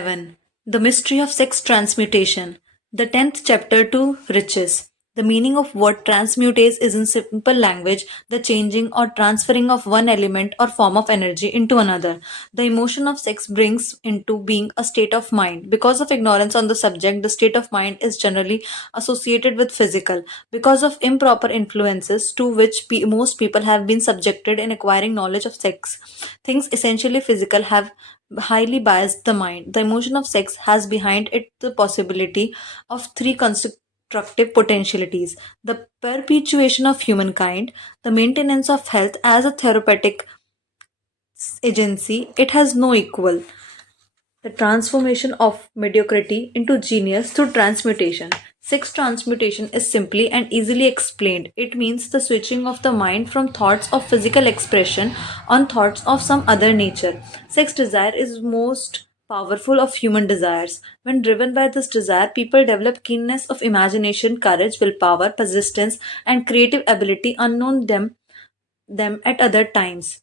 11. The Mystery of Sex Transmutation. The 10th chapter to Riches. The meaning of what transmutase is in simple language, the changing or transferring of one element or form of energy into another. The emotion of sex brings into being a state of mind. Because of ignorance on the subject, the state of mind is generally associated with physical. Because of improper influences to which most people have been subjected in acquiring knowledge of sex, things essentially physical have highly biased the mind. The emotion of sex has behind it the possibility of three constructive potentialities: the perpetuation of humankind, the maintenance of health as a therapeutic agency, it has no equal, the transformation of mediocrity into genius through transmutation. Sex transmutation is simply and easily explained. It means the switching of the mind from thoughts of physical expression on thoughts of some other nature. Sex desire is most powerful of human desires. When driven by this desire, people develop keenness of imagination, courage, willpower, persistence, and creative ability unknown them at other times.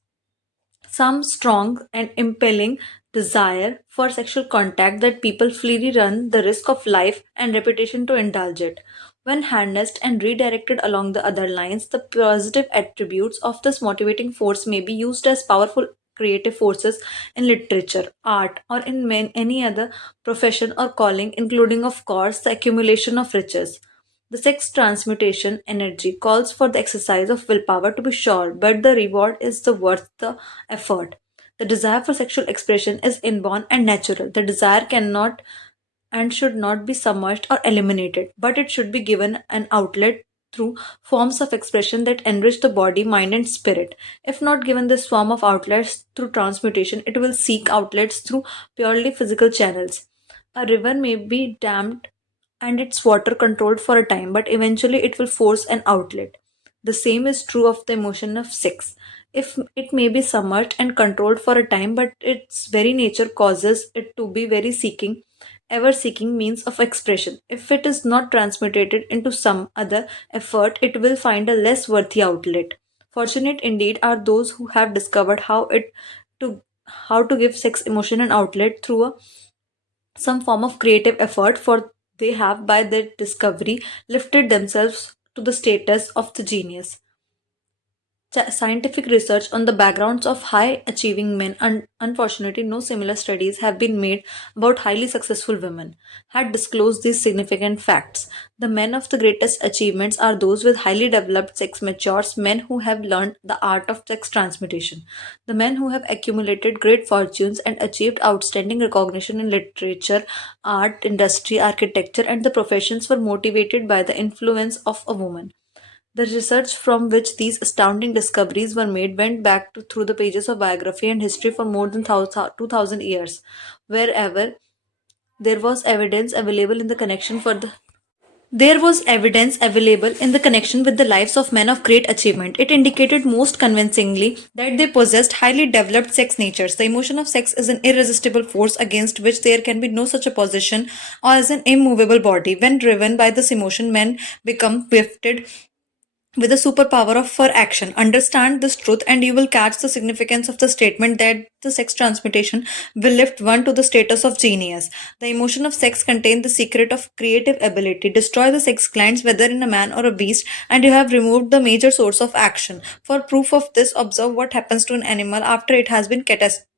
Some strong and impelling desire for sexual contact that people freely run the risk of life and reputation to indulge it. When harnessed and redirected along the other lines, the positive attributes of this motivating force may be used as powerful creative forces in literature, art, or in any other profession or calling, including, of course, the accumulation of riches. The sex transmutation energy calls for the exercise of willpower to be sure, but the reward is the worth the effort. The desire for sexual expression is inborn and natural. The desire cannot and should not be submerged or eliminated, but it should be given an outlet through forms of expression that enrich the body, mind, and spirit. If not given this form of outlets through transmutation, it will seek outlets through purely physical channels. A river may be dammed and its water controlled for a time, but eventually it will force an outlet. The same is true of the emotion of sex. If it may be submerged and controlled for a time, but its very nature causes it to be very seeking, ever seeking means of expression. If it is not transmuted into some other effort, it will find a less worthy outlet. Fortunate indeed are those who have discovered to how to give sex emotion an outlet through some form of creative effort, for they have by their discovery lifted themselves to the status of the genius. Scientific research on the backgrounds of high achieving men, and unfortunately no similar studies have been made about highly successful women, had disclosed these significant facts. The men of the greatest achievements are those with highly developed sex matures, men who have learned the art of sex transmutation. The men who have accumulated great fortunes and achieved outstanding recognition in literature, art, industry, architecture, and the professions were motivated by the influence of a woman. The research from which these astounding discoveries were made went back through the pages of biography and history for more than 2000 years. Wherever there was evidence available in the connection for the there was evidence available in the connection with the lives of men of great achievement. It indicated most convincingly that they possessed highly developed sex natures. The emotion of sex is an irresistible force against which there can be no such opposition, or as an immovable body. When driven by this emotion, men become gifted with a superpower of for action. Understand this truth, and you will catch the significance of the statement that the sex transmutation will lift one to the status of genius. The emotion of sex contains the secret of creative ability. Destroy the sex glands, whether in a man or a beast, and you have removed the major source of action. For proof of this, observe what happens to an animal after it has been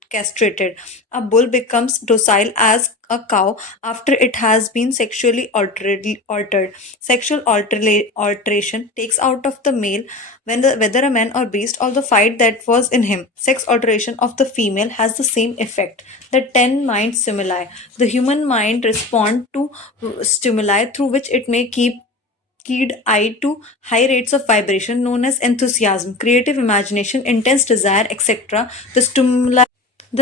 castrated. A bull becomes docile as a cow after it has been sexually altered. Sexual alteration takes out of the male, whether a man or beast, all the fight that was in him. Sex alteration of the female has the same effect. The 10 mind stimuli. The human mind respond to stimuli through which it may keep keyed eye to high rates of vibration known as enthusiasm, creative imagination, intense desire, etc. The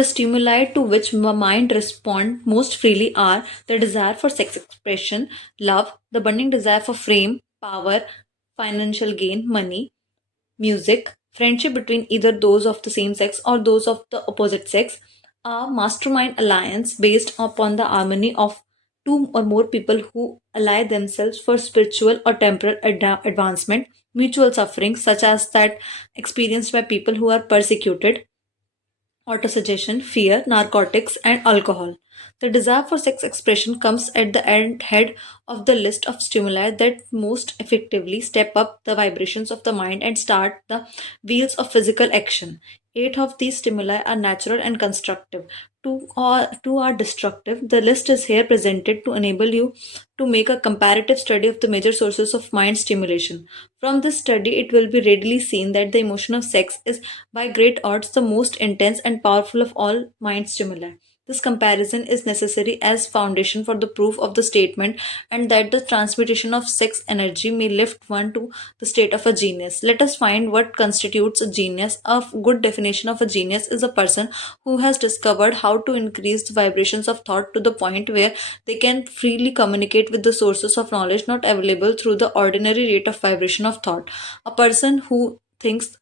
stimuli to which mind respond most freely are the desire for sex expression, love, the burning desire for fame, power, financial gain, money, music, friendship between either those of the same sex or those of the opposite sex, a mastermind alliance based upon the harmony of two or more people who ally themselves for spiritual or temporal advancement, mutual suffering, such as that experienced by people who are persecuted, autosuggestion, fear, narcotics, and alcohol. The desire for sex expression comes at the head of the list of stimuli that most effectively step up the vibrations of the mind and start the wheels of physical action. Eight of these stimuli are natural and constructive. Two are destructive. The list is here presented to enable you to make a comparative study of the major sources of mind stimulation. From this study, it will be readily seen that the emotion of sex is by great odds the most intense and powerful of all mind stimuli. This comparison is necessary as foundation for the proof of the statement and that the transmutation of sex energy may lift one to the state of a genius. Let us find what constitutes a genius. A good definition of a genius is a person who has discovered how to increase the vibrations of thought to the point where they can freely communicate with the sources of knowledge not available through the ordinary rate of vibration of thought. A person who thinks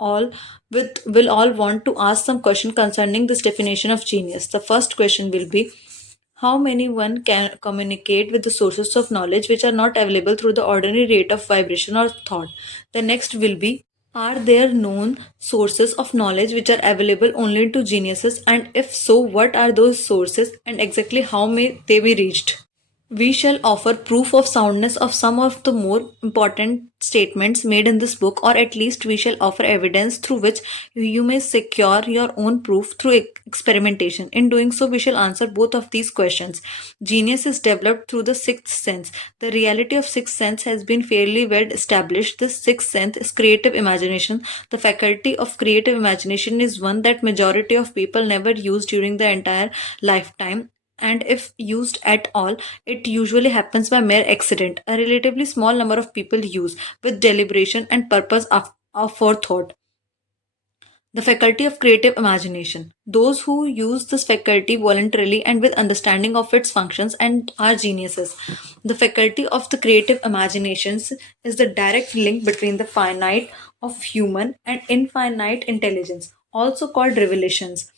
all will all want to ask some question concerning this definition of genius. The first question will be, how many one can communicate with the sources of knowledge which are not available through the ordinary rate of vibration or thought? The next will be, are there known sources of knowledge which are available only to geniuses, and if so, what are those sources and exactly how may they be reached? We shall offer proof of soundness of some of the more important statements made in this book, or at least we shall offer evidence through which you may secure your own proof through experimentation. In doing so, we shall answer both of these questions. Genius is developed through the sixth sense. The reality of sixth sense has been fairly well established. This sixth sense is creative imagination. The faculty of creative imagination is one that majority of people never use during the entire lifetime, and if used at all, it usually happens by mere accident. A relatively small number of people use, with deliberation and purpose of forethought, the faculty of creative imagination. Those who use this faculty voluntarily and with understanding of its functions and are geniuses. The faculty of the creative imaginations is the direct link between the finite of human and infinite intelligence, also called revelations,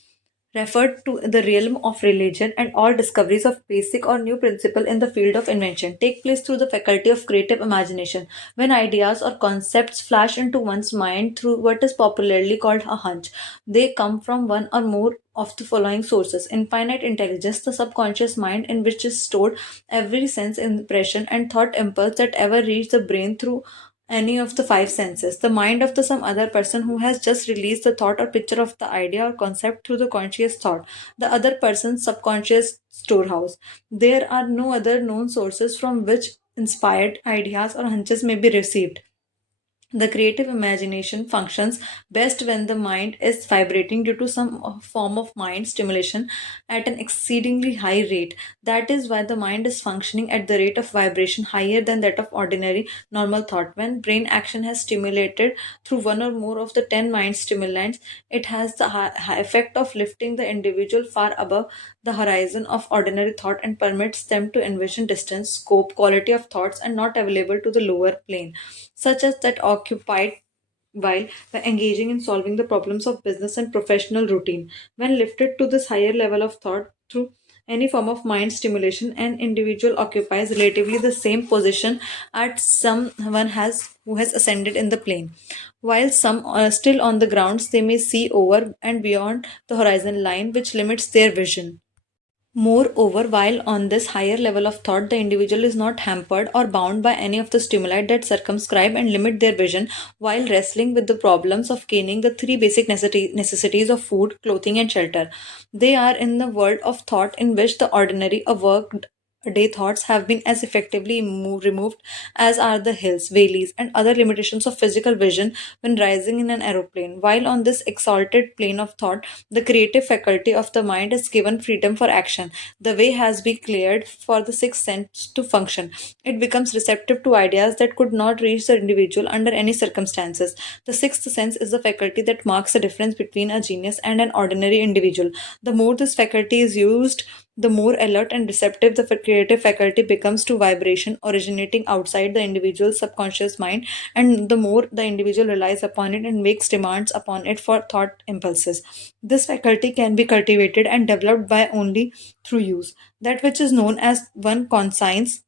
referred to the realm of religion, and all discoveries of basic or new principle in the field of invention take place through the faculty of creative imagination. When ideas or concepts flash into one's mind through what is popularly called a hunch, they come from one or more of the following sources: infinite intelligence, the subconscious mind in which is stored every sense impression and thought impulse that ever reach the brain through any of the five senses; the mind of the some other person who has just released the thought or picture of the idea or concept through the conscious thought; the other person's subconscious storehouse. There are no other known sources from which inspired ideas or hunches may be received. The creative imagination functions best when the mind is vibrating due to some form of mind stimulation at an exceedingly high rate. That is why the mind is functioning at the rate of vibration higher than that of ordinary normal thought. When brain action has stimulated through one or more of the 10 mind stimulants, it has the effect of lifting the individual far above the horizon of ordinary thought and permits them to envision distance, scope, quality of thoughts, and not available to the lower plane, such as that occupied while engaging in solving the problems of business and professional routine. When lifted to this higher level of thought through any form of mind stimulation, an individual occupies relatively the same position as someone has who has ascended in the plane. While some are still on the grounds, they may see over and beyond the horizon line, which limits their vision. Moreover, while on this higher level of thought, the individual is not hampered or bound by any of the stimuli that circumscribe and limit their vision while wrestling with the problems of gaining the three basic necessities of food, clothing, and shelter. They are in the world of thought in which the ordinary, a work day thoughts have been as effectively removed as are the hills, valleys, and other limitations of physical vision when rising in an aeroplane. While on this exalted plane of thought, the creative faculty of the mind is given freedom for action. The way has been cleared for the sixth sense to function. It becomes receptive to ideas that could not reach the individual under any circumstances. The sixth sense is the faculty that marks the difference between a genius and an ordinary individual. The more this faculty is used, the more alert and receptive the creative faculty becomes to vibration originating outside the individual's subconscious mind, and the more the individual relies upon it and makes demands upon it for thought impulses. This faculty can be cultivated and developed by only through use. That which is known as one conscience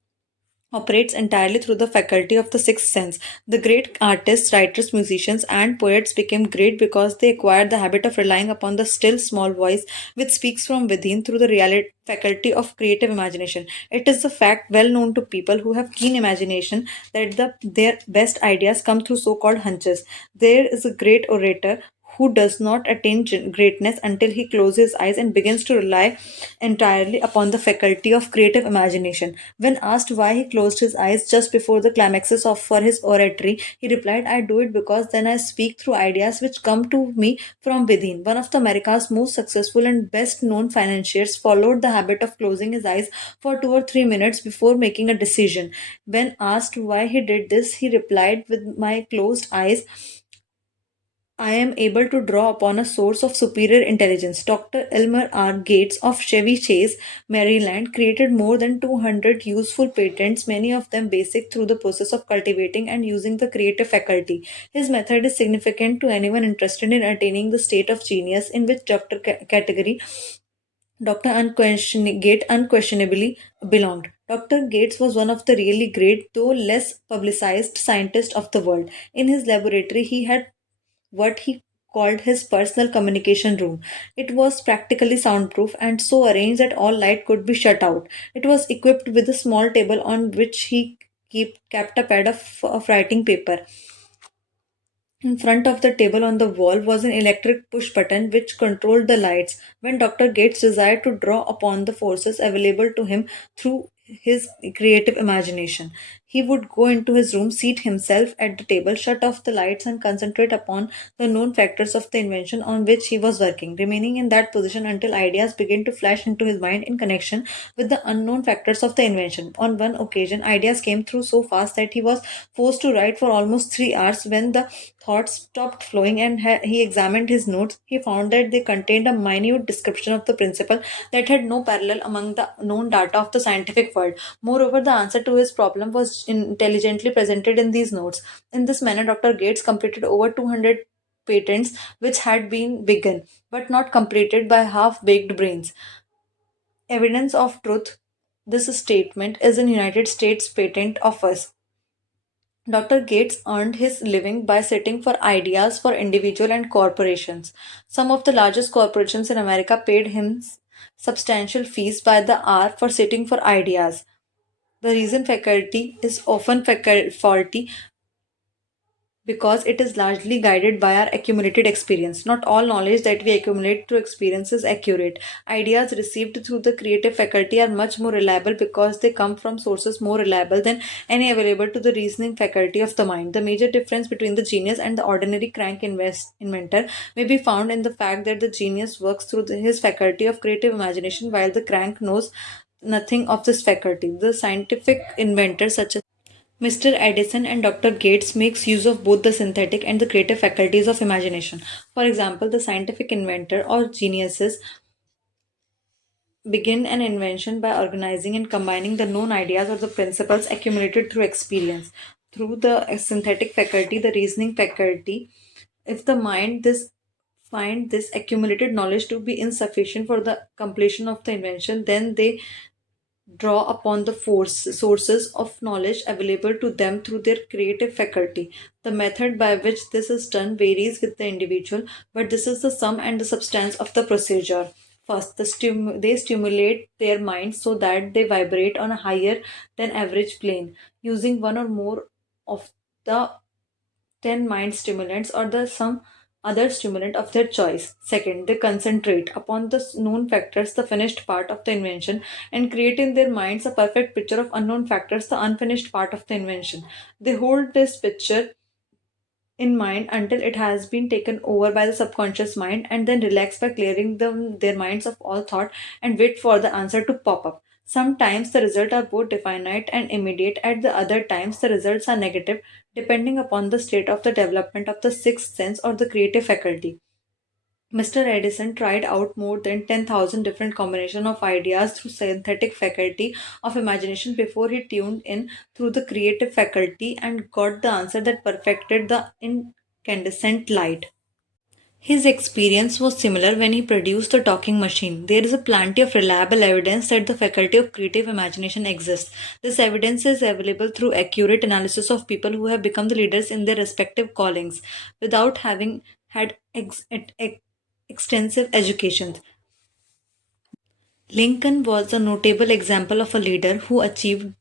operates entirely through the faculty of the sixth sense. The great artists, writers, musicians, and poets became great because they acquired the habit of relying upon the still small voice which speaks from within through the reality faculty of creative imagination. It is a fact well known to people who have keen imagination that their best ideas come through so called hunches. There is a great orator who does not attain greatness until he closes his eyes and begins to rely entirely upon the faculty of creative imagination. When asked why he closed his eyes just before the climaxes of for his oratory, he replied, "I do it because then I speak through ideas which come to me from within." One of the America's most successful and best known financiers followed the habit of closing his eyes for 2 or 3 minutes before making a decision. When asked why he did this, he replied, "With my closed eyes, I am able to draw upon a source of superior intelligence." Dr. Elmer R. Gates of Chevy Chase, Maryland, created more than 200 useful patents, many of them basic, through the process of cultivating and using the creative faculty. His method is significant to anyone interested in attaining the state of genius in which category Dr. Gate unquestionably belonged. Dr. Gates was one of the really great, though less publicized, scientists of the world. In his laboratory, he had what he called his personal communication room. It was practically soundproof and so arranged that all light could be shut out. It was equipped with a small table on which he kept a pad of writing paper. In front of the table on the wall was an electric push button which controlled the lights. When Dr. Gates desired to draw upon the forces available to him through his creative imagination, he would go into his room, seat himself at the table, shut off the lights, and concentrate upon the known factors of the invention on which he was working, remaining in that position until ideas began to flash into his mind in connection with the unknown factors of the invention. On one occasion, ideas came through so fast that he was forced to write for almost 3 hours. When the thoughts stopped flowing and he examined his notes, he found that they contained a minute description of the principle that had no parallel among the known data of the scientific world. Moreover, the answer to his problem was intelligently presented in these notes. In this manner, Dr. Gates completed over 200 patents which had been begun but not completed by half baked brains. Evidence of truth. This statement is in United States Patent Office. Dr. Gates earned his living by sitting for ideas for individual and corporations. Some of the largest corporations in America paid him substantial fees by the hour for sitting for ideas. The reason faculty is often faulty because it is largely guided by our accumulated experience. Not all knowledge that we accumulate through experience is accurate. Ideas received through the creative faculty are much more reliable because they come from sources more reliable than any available to the reasoning faculty of the mind. The major difference between the genius and the ordinary crank inventor may be found in the fact that the genius works through his faculty of creative imagination while the crank knows nothing of this faculty. The scientific inventors such as Mr. Edison and Dr. Gates makes use of both the synthetic and the creative faculties of imagination. For example, the scientific inventor or geniuses begin an invention by organizing and combining the known ideas or the principles accumulated through experience. Through the synthetic faculty, the reasoning faculty, if the mind this find this accumulated knowledge to be insufficient for the completion of the invention, then they draw upon the sources of knowledge available to them through their creative faculty. The method by which this is done varies with the individual, but this is the sum and the substance of the procedure. First, they stimulate their minds so that they vibrate on a higher than average plane, using one or more of the 10 mind stimulants or the some other stimulant of their choice. Second, they concentrate upon the known factors, the finished part of the invention, and create in their minds a perfect picture of unknown factors, the unfinished part of the invention. They hold this picture in mind until it has been taken over by the subconscious mind and then relax by clearing their minds of all thought and wait for the answer to pop up. Sometimes the results are both definite and immediate, at the other times the results are negative, depending upon the state of the development of the sixth sense or the creative faculty. Mr. Edison tried out more than 10,000 different combinations of ideas through synthetic faculty of imagination before he tuned in through the creative faculty and got the answer that perfected the incandescent light. His experience was similar when he produced the talking machine. There is a plenty of reliable evidence that the faculty of creative imagination exists. This evidence is available through accurate analysis of people who have become the leaders in their respective callings without having had extensive education. Lincoln was a notable example of a leader who achieved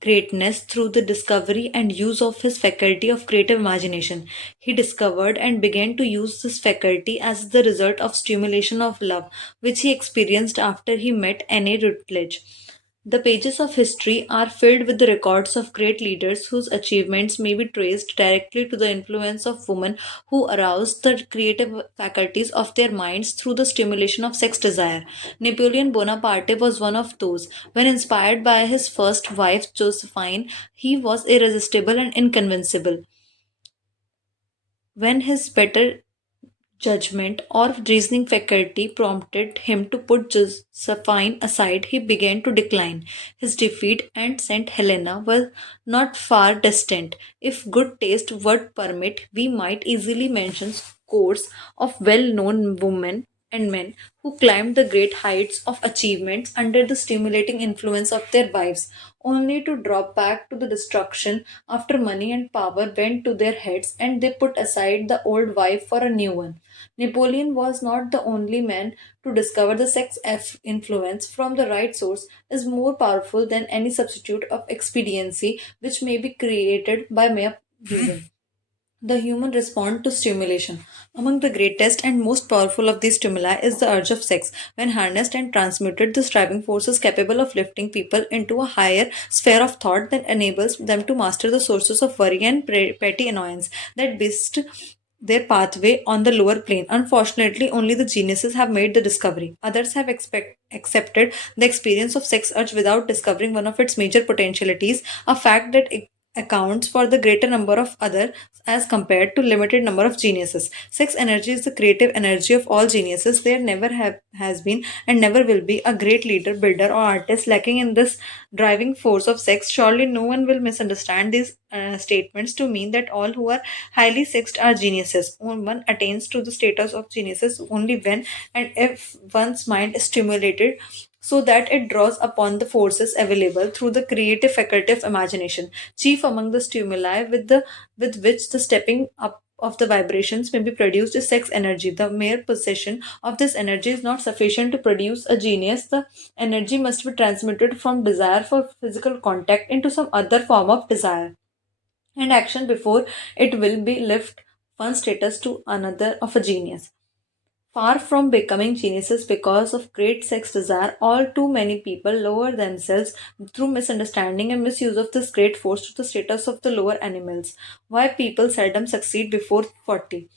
greatness through the discovery and use of his faculty of creative imagination. He discovered and began to use this faculty as the result of stimulation of love, which he experienced after he met Anne Rutledge. The pages of history are filled with the records of great leaders whose achievements may be traced directly to the influence of women who aroused the creative faculties of their minds through the stimulation of sex desire. Napoleon Bonaparte was one of those. When inspired by his first wife Josephine, he was irresistible and inconvincible. When his better judgment or reasoning faculty prompted him to put Josephine aside, he began to decline. His defeat and St. Helena were not far distant. If good taste would permit, we might easily mention scores of well known women and men who climbed the great heights of achievements under the stimulating influence of their wives, only to drop back to the destruction after money and power went to their heads and they put aside the old wife for a new one. Napoleon was not the only man to discover the influence from the right source is more powerful than any substitute of expediency which may be created by mere reason. The human response to stimulation. Among the greatest and most powerful of these stimuli is the urge of sex. When harnessed and transmuted, this driving force is capable of lifting people into a higher sphere of thought that enables them to master the sources of worry and petty annoyance that beset their pathway on the lower plane. Unfortunately, only the geniuses have made the discovery. Others have accepted the experience of sex urge without discovering one of its major potentialities, a fact that accounts for the greater number of others as compared to limited number of geniuses. Sex energy is the creative energy of all geniuses. There never has been and never will be a great leader, builder, or artist lacking in this driving force of sex. Surely no one will misunderstand these statements to mean that all who are highly sexed are geniuses. One attains to the status of geniuses only when and if one's mind is stimulated so that it draws upon the forces available through the creative faculty of imagination. Chief among the stimuli with which the stepping up of the vibrations may be produced is sex energy. The mere possession of this energy is not sufficient to produce a genius. The energy must be transmitted from desire for physical contact into some other form of desire and action before it will be lift one status to another of a genius. Far from becoming geniuses because of great sex desire, all too many people lower themselves through misunderstanding and misuse of this great force to the status of the lower animals. Why people seldom succeed before 40.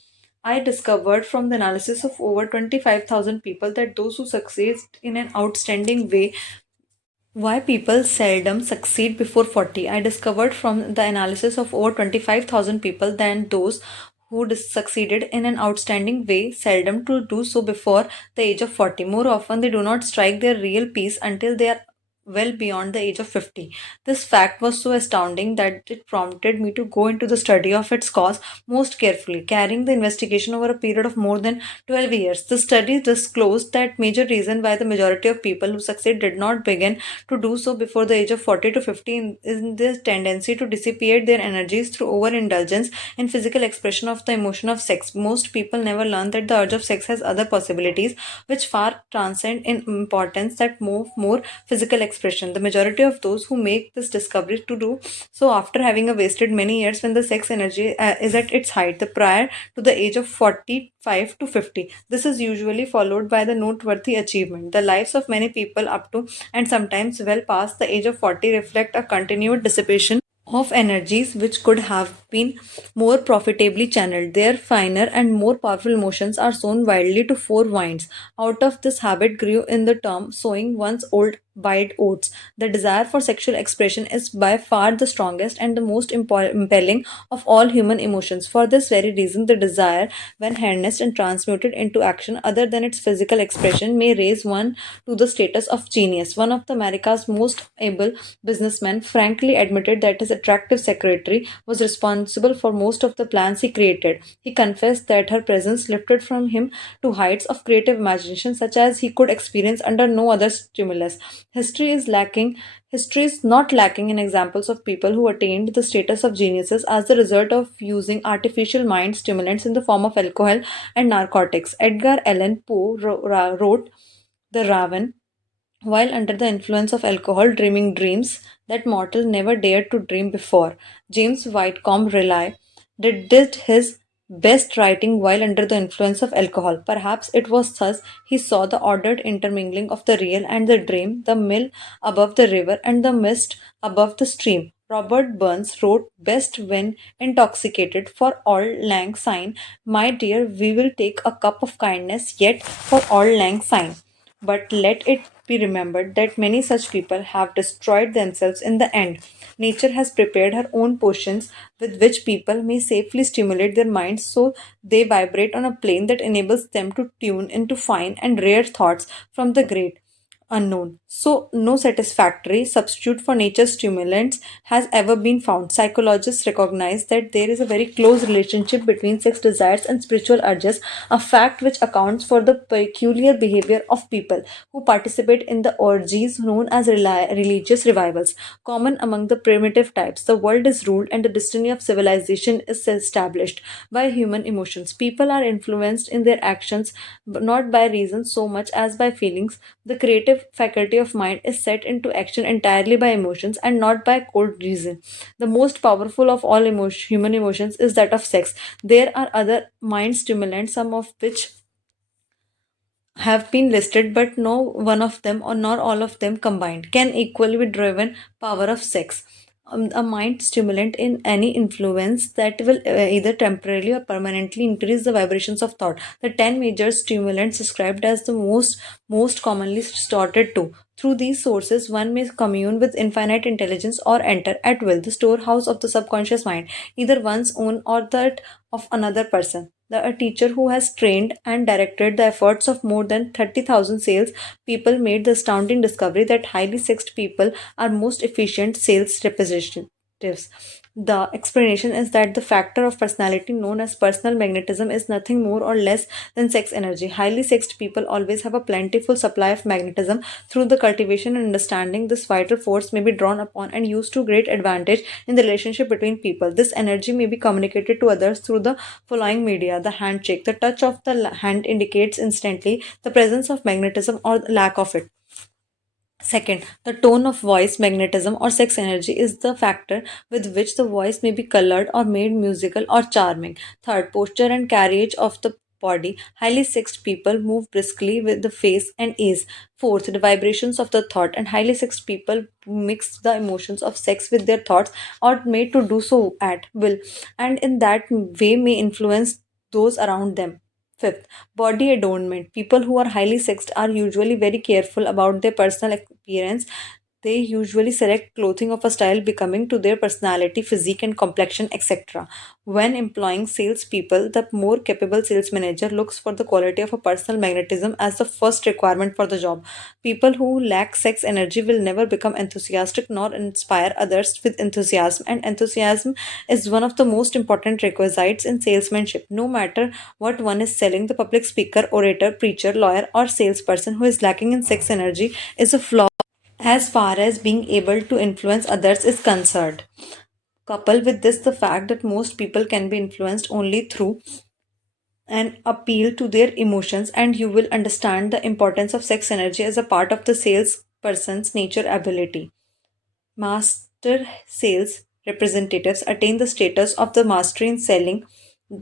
I discovered from the analysis of over 25,000 people that those who succeed in an outstanding way. Why people seldom succeed before 40. I discovered from the analysis of over 25,000 people that those who succeeded in an outstanding way seldom to do so before the age of 40. More often, they do not strike their real peace until they are well beyond the age of 50. This fact was so astounding that it prompted me to go into the study of its cause most carefully, carrying the investigation over a period of more than 12 years. The study disclosed that major reason why the majority of people who succeed did not begin to do so before the age of 40 to 50 is this tendency to dissipate their energies through overindulgence in physical expression of the emotion of sex. Most people never learn that the urge of sex has other possibilities which far transcend in importance that move more physical expression. The majority of those who make this discovery to do so after having wasted many years when the sex energy is at its height, the prior to the age of 45 to 50. This is usually followed by the noteworthy achievement. The lives of many people up to and sometimes well past the age of 40 reflect a continued dissipation of energies which could have been more profitably channeled. Their finer and more powerful emotions are sown widely to four winds. Out of this habit grew in the term sowing one's old wide oats. The desire for sexual expression is by far the strongest and the most impelling of all human emotions. For this very reason, the desire, when harnessed and transmuted into action other than its physical expression, may raise one to the status of genius. One of the America's most able businessmen frankly admitted that his attractive secretary was responsible responsible for most of the plans he created. He confessed that her presence lifted from him to heights of creative imagination such as he could experience under no other stimulus. History is lacking History is not lacking in examples of people who attained the status of geniuses as the result of using artificial mind stimulants in the form of alcohol and narcotics. Edgar Allan Poe wrote The Raven while under the influence of alcohol, dreaming dreams that mortal never dared to dream before. James Whitcomb Riley did his best writing while under the influence of alcohol. Perhaps it was thus he saw the ordered intermingling of the real and the dream, the mill above the river and the mist above the stream. Robert Burns wrote best when intoxicated. For auld lang syne, my dear, we will take a cup of kindness, yet for auld lang syne. But let it be remembered that many such people have destroyed themselves in the end. Nature has prepared her own potions with which people may safely stimulate their minds so they vibrate on a plane that enables them to tune into fine and rare thoughts from the great unknown. So, no satisfactory substitute for nature's stimulants has ever been found. Psychologists recognize that there is a very close relationship between sex desires and spiritual urges, a fact which accounts for the peculiar behavior of people who participate in the orgies known as religious revivals. Common among the primitive types, the world is ruled and the destiny of civilization is established by human emotions. People are influenced in their actions not by reason so much as by feelings. The creative faculty of mind is set into action entirely by emotions and not by cold reason. The most powerful of all human emotions is that of sex. There are other mind stimulants, some of which have been listed, but no one of them or not all of them combined can equally be driven power of sex. A mind stimulant in any influence that will either temporarily or permanently increase the vibrations of thought. The 10 major stimulants described as the most commonly resorted to. Through these sources, one may commune with infinite intelligence or enter at will the storehouse of the subconscious mind, either one's own or that of another person. A teacher who has trained and directed the efforts of more than 30,000 sales people made the astounding discovery that highly sexed people are most efficient sales representatives. The explanation is that the factor of personality known as personal magnetism is nothing more or less than sex energy. Highly sexed people always have a plentiful supply of magnetism. Through the cultivation and understanding, this vital force may be drawn upon and used to great advantage in the relationship between people. This energy may be communicated to others through the following media: the handshake. The touch of the hand indicates instantly the presence of magnetism or the lack of it. Second, the tone of voice, magnetism, or sex energy is the factor with which the voice may be colored or made musical or charming. Third, posture and carriage of the body. Highly sexed people move briskly with the face and ease. Fourth, the vibrations of the thought, and highly sexed people mix the emotions of sex with their thoughts or made to do so at will, and in that way may influence those around them. Fifth, body adornment. People who are highly sexed are usually very careful about their personal appearance. They usually select clothing of a style becoming to their personality, physique, and complexion, etc. When employing salespeople, the more capable sales manager looks for the quality of a personal magnetism as the first requirement for the job. People who lack sex energy will never become enthusiastic nor inspire others with enthusiasm, and enthusiasm is one of the most important requisites in salesmanship. No matter what one is selling, the public speaker, orator, preacher, lawyer, or salesperson who is lacking in sex energy is a flaw as far as being able to influence others is concerned. Couple with this the fact that most people can be influenced only through an appeal to their emotions, and you will understand the importance of sex energy as a part of the salesperson's nature ability. Master sales representatives attain the status of the mastery in selling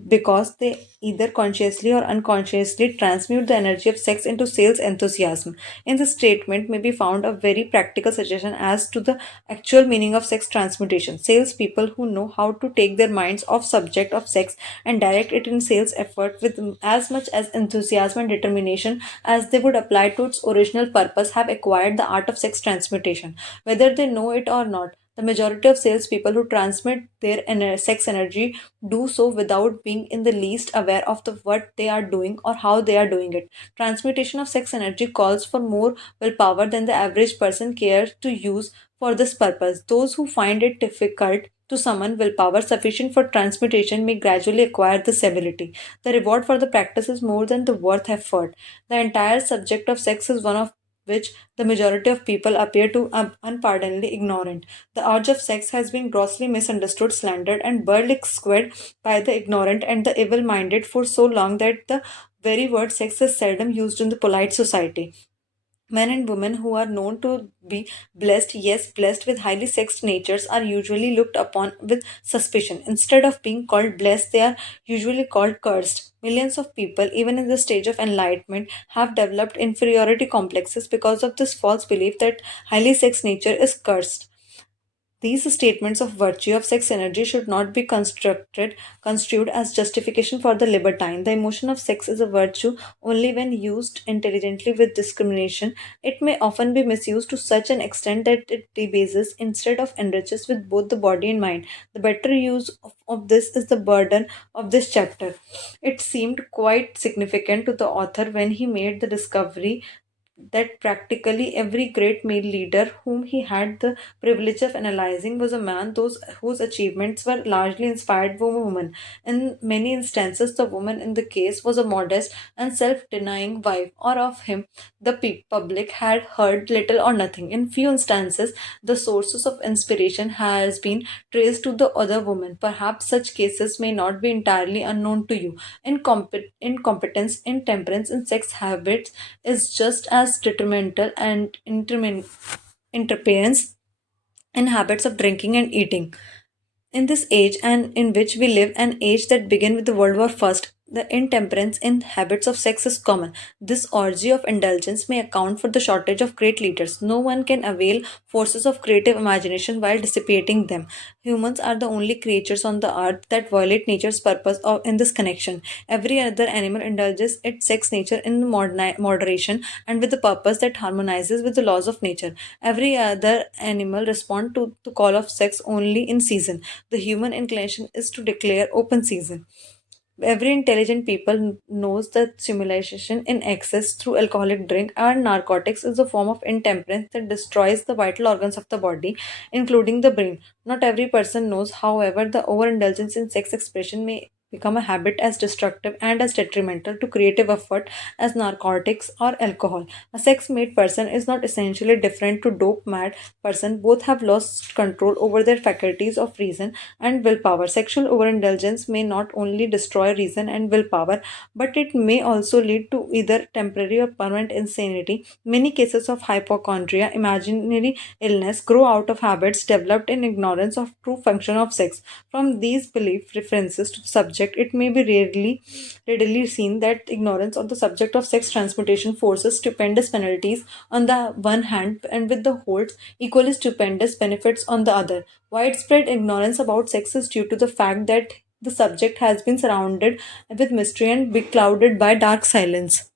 because they either consciously or unconsciously transmute the energy of sex into sales enthusiasm. In this statement may be found a very practical suggestion as to the actual meaning of sex transmutation. Salespeople who know how to take their minds off subject of sex and direct it in sales effort with as much as enthusiasm and determination as they would apply to its original purpose have acquired the art of sex transmutation. Whether they know it or not, the majority of salespeople who transmit their sex energy do so without being in the least aware of what they are doing or how they are doing it. Transmutation of sex energy calls for more willpower than the average person cares to use for this purpose. Those who find it difficult to summon willpower sufficient for transmutation may gradually acquire this ability. The reward for the practice is more than the worth effort. The entire subject of sex is one of which the majority of people appear to unpardonably ignorant. The urge of sex has been grossly misunderstood, slandered, and burlesqued by the ignorant and the evil minded for so long that the very word sex is seldom used in the polite society. Men and women who are known to be blessed, yes, blessed with highly sexed natures, are usually looked upon with suspicion. Instead of being called blessed, they are usually called cursed. Millions of people, even in the stage of enlightenment, have developed inferiority complexes because of this false belief that highly sexed nature is cursed. These statements of virtue of sex energy should not be construed as justification for the libertine. The emotion of sex is a virtue only when used intelligently with discrimination. It may often be misused to such an extent that it debases instead of enriches with both the body and mind. The better use of this is the burden of this chapter. It seemed quite significant to the author when he made the discovery that practically every great male leader whom he had the privilege of analyzing was a man those whose achievements were largely inspired by a woman. In many instances, the woman in the case was a modest and self-denying wife, or of him the public had heard little or nothing. In few instances, the sources of inspiration has been traced to the other woman. Perhaps such cases may not be entirely unknown to you. Incompetence, intemperance, and sex habits is just as detrimental and interference in habits of drinking and eating. In this age and in which we live, an age that began with the World War I, the intemperance in habits of sex is common. This orgy of indulgence may account for the shortage of great leaders. No one can avail forces of creative imagination while dissipating them. Humans are the only creatures on the earth that violate nature's purpose in this connection. Every other animal indulges its sex nature in moderation and with the purpose that harmonizes with the laws of nature. Every other animal responds to the call of sex only in season. The human inclination is to declare open season. Every intelligent people knows that stimulation in excess through alcoholic drink and narcotics is a form of intemperance that destroys the vital organs of the body, including the brain. Not every person knows, however, the overindulgence in sex expression may become a habit as destructive and as detrimental to creative effort as narcotics or alcohol. A sex made person is not essentially different to dope mad person. Both have lost control over their faculties of reason and willpower. Sexual overindulgence may not only destroy reason and willpower, but it may also lead to either temporary or permanent insanity. Many cases of hypochondria, imaginary illness, grow out of habits developed in ignorance of true function of sex. From these belief references to the subject, it may be readily seen that ignorance of the subject of sex transmutation forces stupendous penalties on the one hand and with the holds equally stupendous benefits on the other. Widespread ignorance about sex is due to the fact that the subject has been surrounded with mystery and beclouded by dark silence.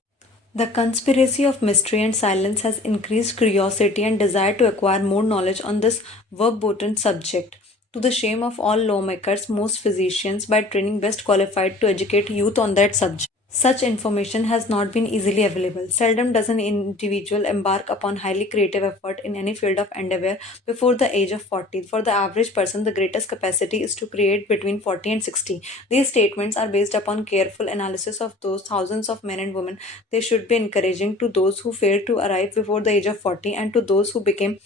The conspiracy of mystery and silence has increased curiosity and desire to acquire more knowledge on this verboten subject. To the shame of all lawmakers, most physicians, by training best qualified to educate youth on that subject. Such information has not been easily available. Seldom does an individual embark upon highly creative effort in any field of endeavor before the age of 40. For the average person, the greatest capacity is to create between 40 and 60. These statements are based upon careful analysis of those thousands of men and women. They should be encouraging to those who failed to arrive before the age of 40 and to those who became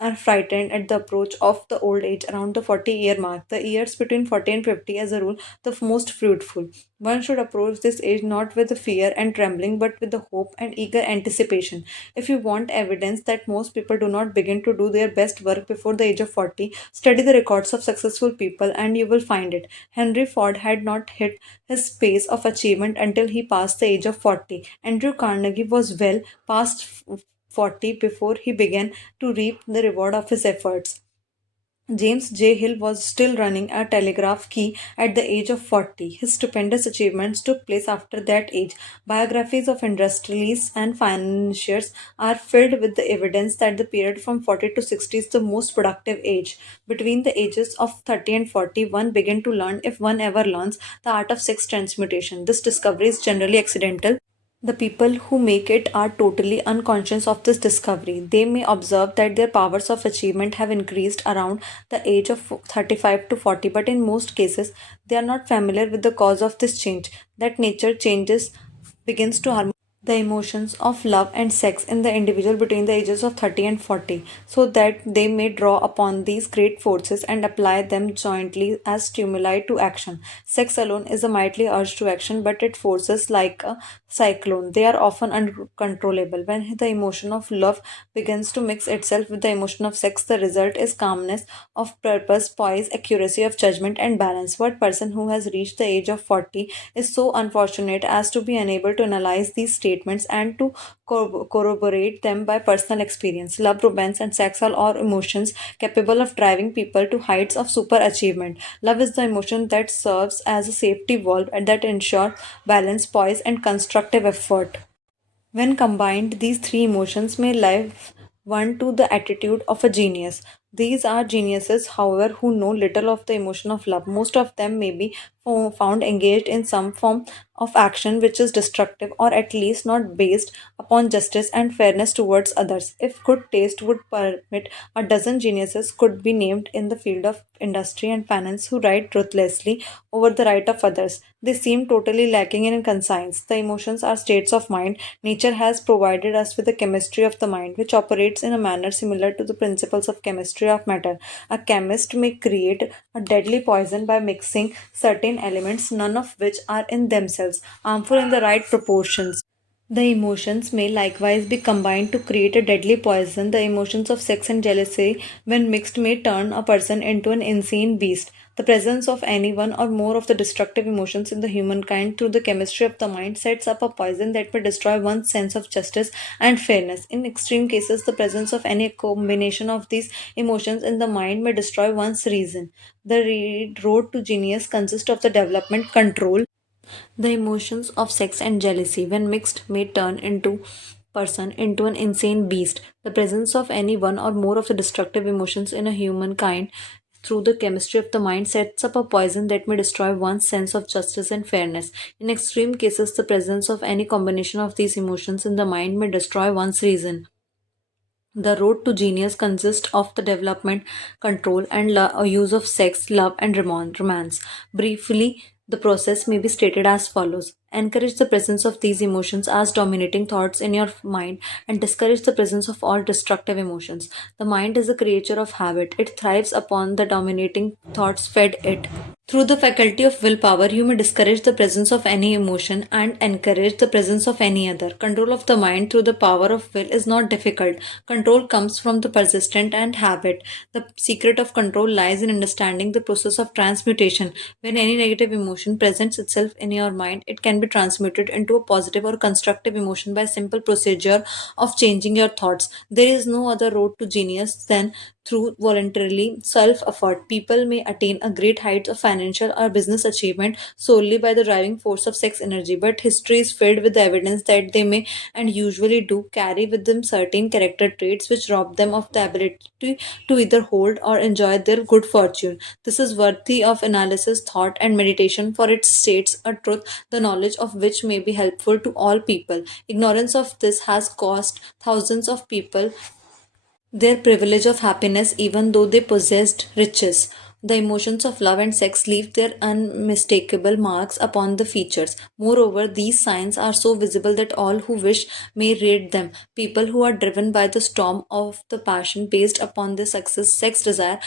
are frightened at the approach of the old age around the 40-year mark. The years between 40 and 50, as a rule, the most fruitful. One should approach this age not with the fear and trembling, but with the hope and eager anticipation. If you want evidence that most people do not begin to do their best work before the age of 40, study the records of successful people and you will find it. Henry Ford had not hit his pace of achievement until he passed the age of 40. Andrew Carnegie was well past 40 before he began to reap the reward of his efforts. James J. Hill was still running a telegraph key at the age of 40. His stupendous achievements took place after that age. Biographies of industrialists and financiers are filled with the evidence that the period from 40 to 60 is the most productive age. Between the ages of 30 and 40, one began to learn, if one ever learns, the art of sex transmutation. This discovery is generally accidental. The people who make it are totally unconscious of this discovery. They may observe that their powers of achievement have increased around the age of 35 to 40, but in most cases, they are not familiar with the cause of this change. That nature changes begins to harmonize the emotions of love and sex in the individual between the ages of 30 and 40, so that they may draw upon these great forces and apply them jointly as stimuli to action. Sex alone is a mighty urge to action, but it forces like a cyclone. They are often uncontrollable. When the emotion of love begins to mix itself with the emotion of sex, the result is calmness of purpose, poise, accuracy of judgment, and balance. What person who has reached the age of 40 is so unfortunate as to be unable to analyze these statements and to corroborate them by personal experience? Love, romance, and sex are all emotions capable of driving people to heights of super achievement. Love is the emotion that serves as a safety valve and that ensures balance, poise, and constructive effort. When combined, these three emotions may live one to the attitude of a genius. These are geniuses, however, who know little of the emotion of love. Most of them may be found engaged in some form of action which is destructive or at least not based upon justice and fairness towards others. If good taste would permit, a dozen geniuses could be named in the field of industry and finance who ride ruthlessly over the right of others. They seem totally lacking in conscience. The emotions are states of mind. Nature has provided us with a chemistry of the mind, which operates in a manner similar to the principles of chemistry of matter. A chemist may create a deadly poison by mixing certain elements, none of which are in themselves harmful in the right proportions. The emotions may likewise be combined to create a deadly poison. The emotions of sex and jealousy, when mixed, may turn a person into an insane beast. The presence of any one or more of the destructive emotions in the humankind through the chemistry of the mind sets up a poison that may destroy one's sense of justice and fairness. In extreme cases, the presence of any combination of these emotions in the mind may destroy one's reason. The road to genius consists of the development, control, the emotions of sex and jealousy, when mixed, may turn into person into an insane beast. The presence of any one or more of the destructive emotions in a humankind through the chemistry of the mind sets up a poison that may destroy one's sense of justice and fairness. In extreme cases, the presence of any combination of these emotions in the mind may destroy one's reason. The road to genius consists of the development, control, and use of sex, love, and romance. Briefly, the process may be stated as follows: encourage the presence of these emotions as dominating thoughts in your mind, and discourage the presence of all destructive emotions. The mind is a creature of habit, it thrives upon the dominating thoughts fed it. Through the faculty of willpower, you may discourage the presence of any emotion and encourage the presence of any other. Control of the mind through the power of will is not difficult. Control comes from the persistent and habit. The secret of control lies in understanding the process of transmutation. When any negative emotion presents itself in your mind, it can be transmuted into a positive or constructive emotion by a simple procedure of changing your thoughts. There is no other road to genius than through voluntarily self effort. People may attain a great height of financial or business achievement solely by the driving force of sex energy, but history is filled with the evidence that they may, and usually do, carry with them certain character traits which rob them of the ability to either hold or enjoy their good fortune. This is worthy of analysis, thought, and meditation, for it states a truth the knowledge of which may be helpful to all people. Ignorance of this has cost thousands of people their privilege of happiness even though they possessed riches. The emotions of love and sex leave their unmistakable marks upon the features. Moreover, these signs are so visible that all who wish may read them. People who are driven by the storm of the passion based upon their success, sex desire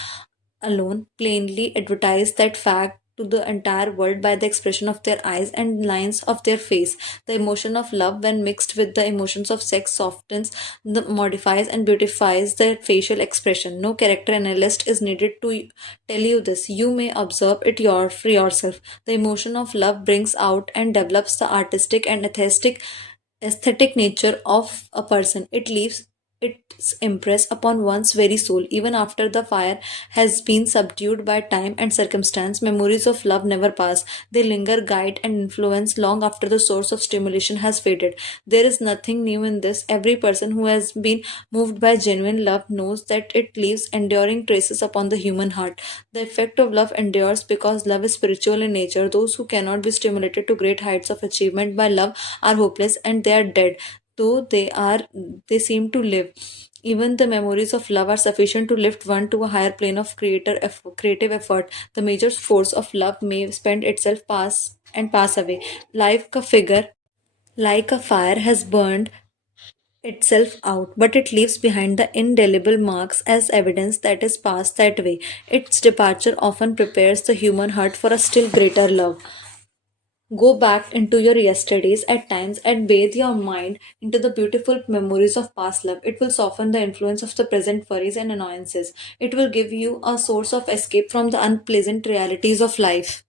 alone plainly advertise that fact to the entire world by the expression of their eyes and lines of their face. The emotion of love, when mixed with the emotions of sex, softens, modifies, and beautifies their facial expression. No character analyst is needed to tell you this. You may observe it for yourself. The emotion of love brings out and develops the artistic and aesthetic nature of a person. It leaves its impress upon one's very soul. Even after the fire has been subdued by time and circumstance, memories of love never pass. They linger, guide, and influence long after the source of stimulation has faded. There is nothing new in this. Every person who has been moved by genuine love knows that it leaves enduring traces upon the human heart. The effect of love endures because love is spiritual in nature. Those who cannot be stimulated to great heights of achievement by love are hopeless and they are dead, though they seem to live. Even the memories of love are sufficient to lift one to a higher plane of creative effort. The major force of love may spend itself pass away. Like a fire has burned itself out, but it leaves behind the indelible marks as evidence that is passed that way. Its departure often prepares the human heart for a still greater love. Go back into your yesterdays at times and bathe your mind into the beautiful memories of past love. It will soften the influence of the present worries and annoyances. It will give you a source of escape from the unpleasant realities of life.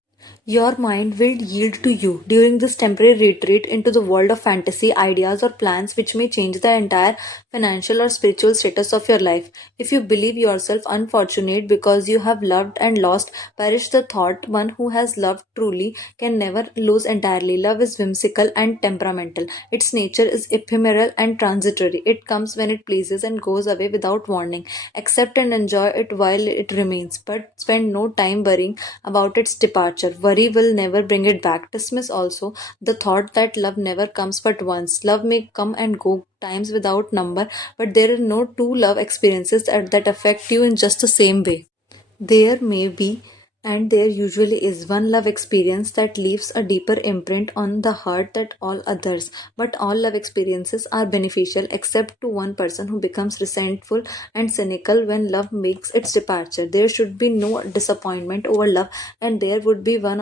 Your mind will yield to you during this temporary retreat into the world of fantasy, ideas, or plans which may change the entire financial or spiritual status of your life. If you believe yourself unfortunate because you have loved and lost, perish the thought. One who has loved truly can never lose entirely. Love is whimsical and temperamental. Its nature is ephemeral and transitory. It comes when it pleases and goes away without warning. Accept and enjoy it while it remains, but spend no time worrying about its departure. Worry will never bring it back. Dismiss also the thought that love never comes but once. Love may come and go times without number, but there are no two love experiences that affect you in just the same way. There may be, and there usually is, one love experience that leaves a deeper imprint on the heart than all others. But all love experiences are beneficial except to one person who becomes resentful and cynical when love makes its departure. There should be no disappointment over love, and there would be one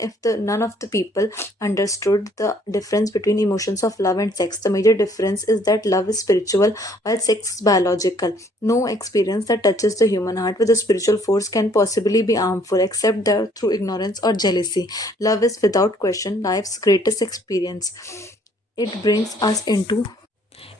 if the none of the people understood the difference between emotions of love and sex. The major difference is that love is spiritual while sex is biological. No experience that touches the human heart with a spiritual force can possibly be harmful except through ignorance or jealousy. Love is without question life's greatest experience. It brings us into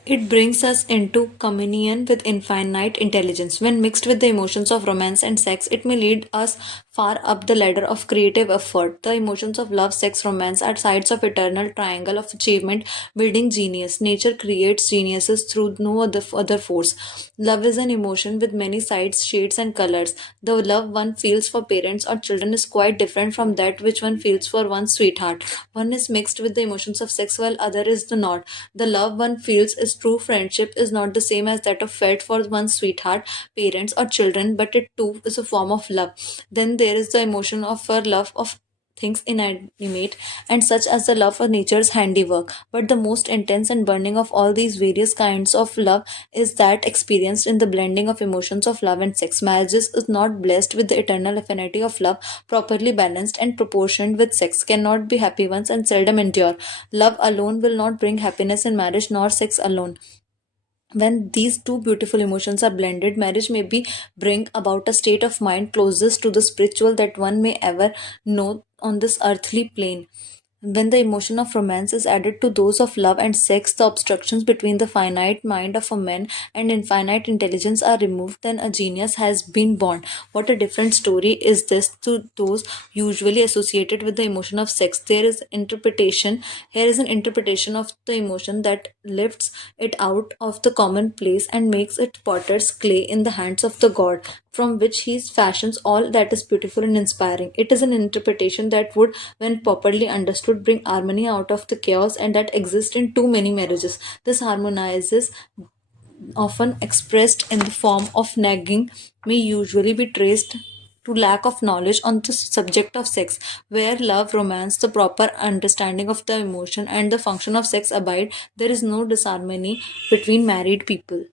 it brings us into communion with infinite intelligence. When mixed with the emotions of romance and sex, it may lead us far up the ladder of creative effort. The emotions of love, sex, romance are sides of eternal triangle of achievement, building genius. Nature creates geniuses through no other force. Love is an emotion with many sides, shades, and colors. The love one feels for parents or children is quite different from that which one feels for one's sweetheart. One is mixed with the emotions of sex while other is the not. The love one feels is true friendship is not the same as that of felt for one's sweetheart, parents, or children, but it too is a form of love. Then there is the emotion of a love of things inanimate and such as the love for nature's handiwork. But the most intense and burning of all these various kinds of love is that experienced in the blending of emotions of love and sex. Marriages is not blessed with the eternal affinity of love, properly balanced and proportioned with sex, cannot be happy ones and seldom endure. Love alone will not bring happiness in marriage, nor sex alone. When these two beautiful emotions are blended, marriage may be bring about a state of mind closest to the spiritual that one may ever know on this earthly plane. When the emotion of romance is added to those of love and sex, the obstructions between the finite mind of a man and infinite intelligence are removed, then a genius has been born. What a different story is this to those usually associated with the emotion of sex. Here is an interpretation of the emotion that lifts it out of the commonplace and makes it potter's clay in the hands of the god, from which he fashions all that is beautiful and inspiring. It is an interpretation that would, when properly understood, bring harmony out of the chaos and that exists in too many marriages. This harmonizes, often expressed in the form of nagging, may usually be traced to lack of knowledge on the subject of sex. Where love, romance, the proper understanding of the emotion, and the function of sex abide, there is no disharmony between married people.